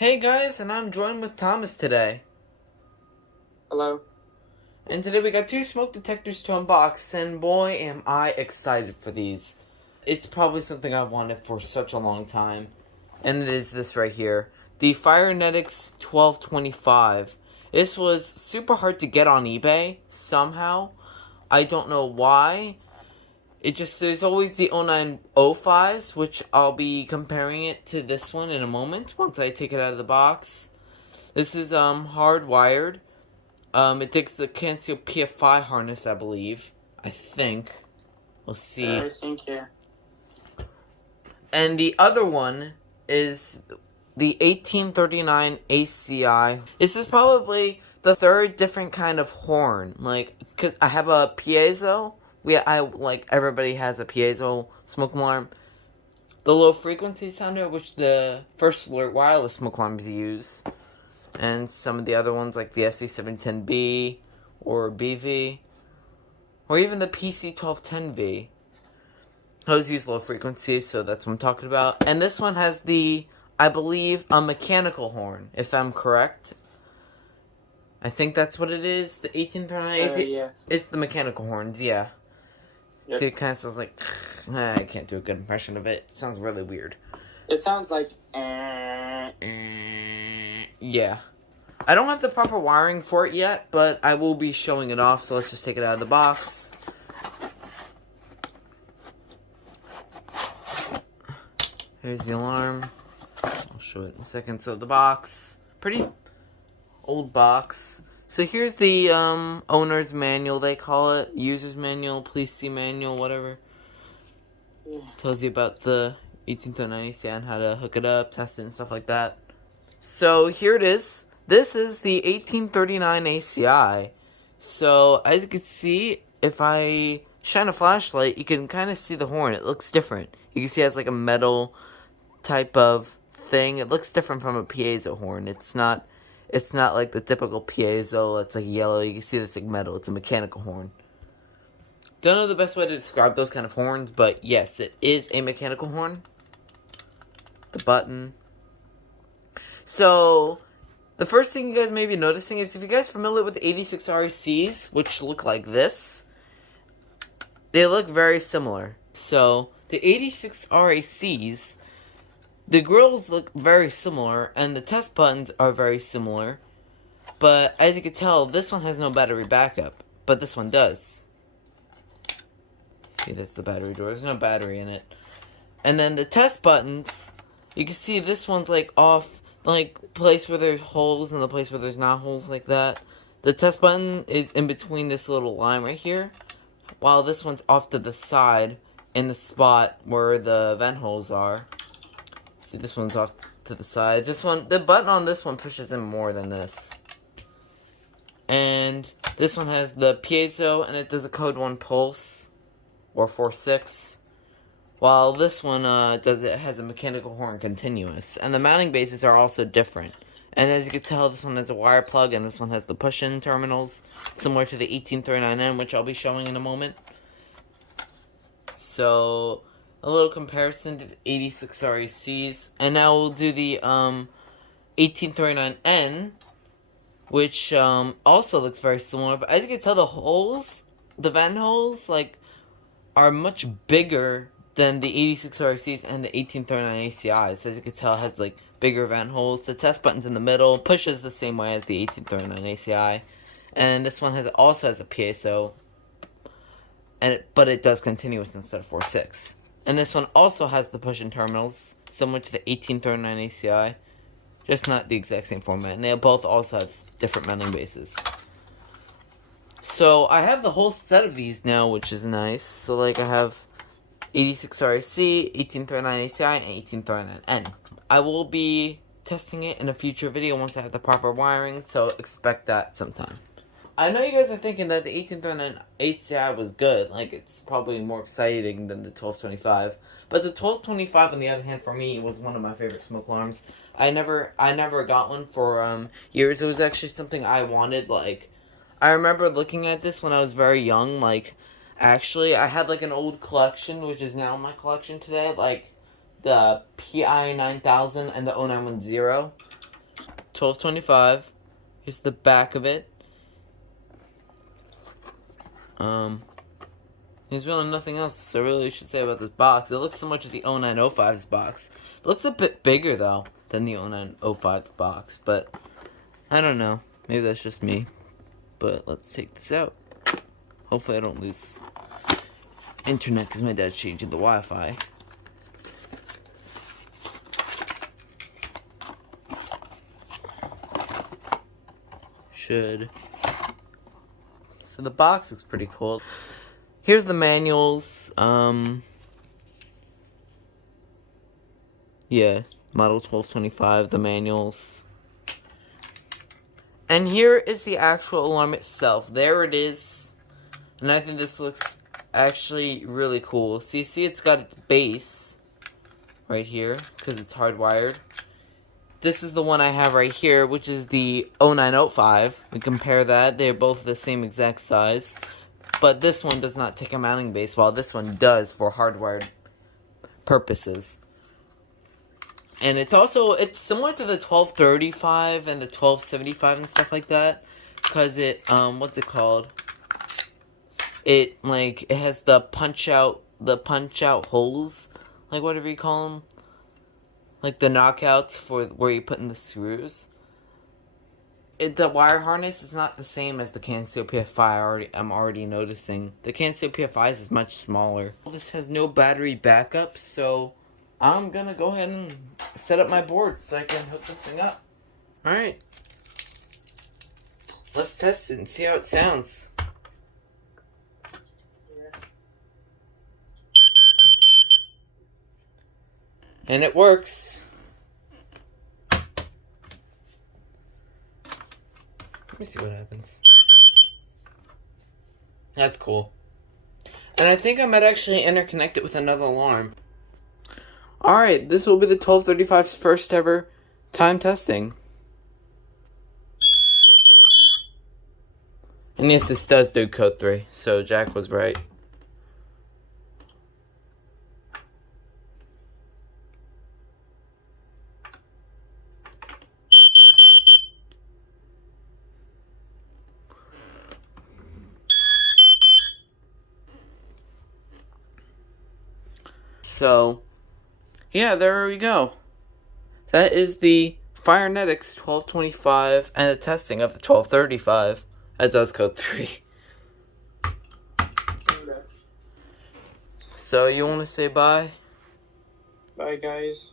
Hey guys, and I'm joined with Thomas today. Hello. And today we got two smoke detectors to unbox, and boy am I excited for these. It's probably something I've wanted for such a long time. And it is this right here. The Fyrnetics 1225. This was super hard to get on eBay, somehow. I don't know why. There's always the 0905s, which I'll be comparing it to this one in a moment, once I take it out of the box. This is, hardwired. It takes the Cancel PFI harness, I believe. I think. We'll see. I think, yeah. And the other one is the 1839ACI. This is probably the third different kind of horn. Because I have a piezo. Everybody has a piezo smoke alarm. The low frequency sounder, which the First Alert wireless smoke alarms use. And some of the other ones like the SC710B or BV. Or even the PC1210V. Those use low frequency, so that's what I'm talking about. And this one has I believe, a mechanical horn, if I'm correct. I think that's what it is. The 1839ACI. Yeah. It's the mechanical horns, yeah. Yep. So it kind of sounds like... I can't do a good impression of it. It sounds really weird. It sounds like... Yeah. I don't have the proper wiring for it yet, but I will be showing it off, so let's just take it out of the box. Here's the alarm. I'll show it in a second. So the box, pretty old box. So here's the owner's manual, they call it. User's manual, police see manual, whatever. Yeah. Tells you about the 1839ACI and how to hook it up, test it, and stuff like that. So here it is. This is the 1839ACI. So as you can see, if I shine a flashlight, you can kind of see the horn. It looks different. You can see it has like a metal type of thing. It looks different from a piezo horn. It's not like the typical piezo that's like yellow. You can see this like metal. It's a mechanical horn. Don't know the best way to describe those kind of horns, but yes, it is a mechanical horn. The button. So, the first thing you guys may be noticing is if you guys are familiar with the 86 RECs, which look like this, they look very similar. So, the 86 RECs, the grills look very similar, and the test buttons are very similar. But, as you can tell, this one has no battery backup, but this one does. See, that's the battery door. There's no battery in it. And then the test buttons, you can see this one's like off, like place where there's holes and the place where there's not holes like that. The test button is in between this little line right here, while this one's off to the side in the spot where the vent holes are. See, this one's off to the side. This one, the button on this one pushes in more than this. And this one has the piezo and it does a code 1 pulse or 4-6. While this one has a mechanical horn continuous. And the mounting bases are also different. And as you can tell, this one has a wire plug and this one has the push-in terminals, similar to the 1839N, which I'll be showing in a moment. So, a little comparison to the 86 RECs. And now we'll do the 1839N, which also looks very similar. But as you can tell, the holes, the vent holes, are much bigger than the 86 RECs and the 1839ACIs. So as you can tell, it has bigger vent holes. The test button's in the middle, pushes the same way as the 1839ACI, and this one also has a piezo, but it does continuous instead of 4-6. And this one also has the push-in terminals, similar to the 1839ACI, just not the exact same format. And they both also have different mounting bases. So I have the whole set of these now, which is nice. So I have 86 REC, 1839ACI, and 1839N. I will be testing it in a future video once I have the proper wiring, so expect that sometime. I know you guys are thinking that the 1839ACI was good, it's probably more exciting than the 1225. But the 1225, on the other hand, for me, was one of my favorite smoke alarms. I never got one for years. It was actually something I wanted. I remember looking at this when I was very young, actually, I had an old collection, which is now in my collection today, the PI 9000 and the 0910. 1225. Here's the back of it. There's really nothing else I really should say about this box. It looks so much like the 0905's box. It looks a bit bigger, though, than the 0905's box. But, I don't know. Maybe that's just me. But, let's take this out. Hopefully I don't lose internet, because my dad's changing the Wi-Fi. Should. So the box looks pretty cool. Here's the manuals. Yeah, model 1225, the manuals. And here is the actual alarm itself. There it is. And I think this looks actually really cool. So you see it's got its base right here, because it's hardwired. This is the one I have right here, which is the 0905. We compare that. They're both the same exact size. But this one does not take a mounting base, while this one does for hardwired purposes. And it's similar to the 1235 and the 1275 and stuff like that. Because it, what's it called? It has the punch out holes, like whatever you call them. Like the knockouts for where you put in the screws. The wire harness is not the same as the Casio PFI. I'm already noticing. The Casio PFI is much smaller. This has no battery backup, so I'm gonna go ahead and set up my board so I can hook this thing up. Alright. Let's test it and see how it sounds. And it works. Let me see what happens. That's cool. And I think I might actually interconnect it with another alarm. Alright, this will be the 1235's first ever time testing. And yes, this does do code 3, so Jack was right. So, yeah, there we go. That is the Fyrnetics 1225 and the testing of the 1235. That does code 3. So, you want to say bye? Bye, guys.